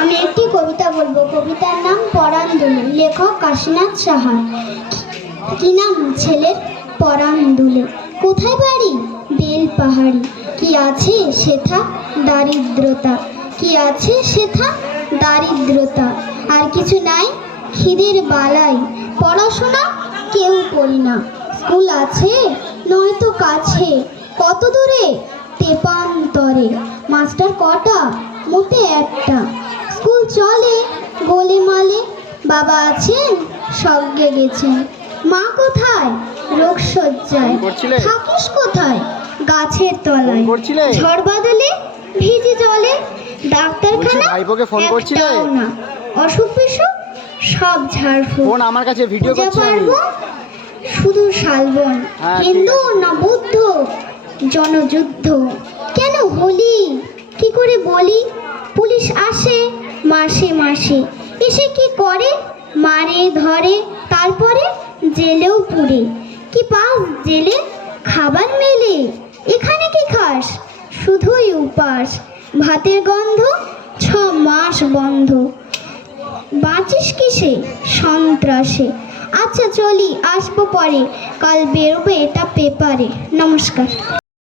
আমি একটি কবিতা বলবো। কবিতার নাম পরাণ দুলে, লেখক কাশীনাথ সাহা। কি নাম ছেলের? পরাণ দুলে। কোথায় বাড়ি? বেল পাহাড়ি। কি আছে সেথা? দারিদ্রতা। কি আছে সেথা? দারিদ্রতা। আর কিছু নাই? খিদের বালাই। পড়াশোনা কেউ করি না। স্কুল আছে নয়তো কাছে। কত দূরে? তেপান্তরে। মাস্টার কটা? মোটে একটা। স্কুল চলে গোলেমালে। বাবা আছেন স্বর্গে গেছেন। মা কোথায়? রোগশয্যায়। থাকিস কোথায়? গাছের তলায়। ঝড় বাদলে ভিজে জলে। ডাক্তারখানা একটাও না। অসুখ বিসুখ সব ঝাড়ফুঁক। আমার কাছে ভিডিও করছি আমি। শুধু শালবন। হিন্দু না বুদ্ধ? জনযুদ্ধ কেন হলি? কি করে বলি? পুলিশ আসে মাসে মাসে। এসে কি করে? মারে ধরে, তারপরে জেলেও পুরে। কি পাস জেলে? খাবার মেলে। এখানে কি খাস? শুধুই উপাস। ভাতের গন্ধ 6 মাস বন্ধ। বাঁচিস কিসে? সন্ত্রাসে। আচ্ছা চলি, আসবো পরে। কাল বেরোবে এটা পেপারে। নমস্কার।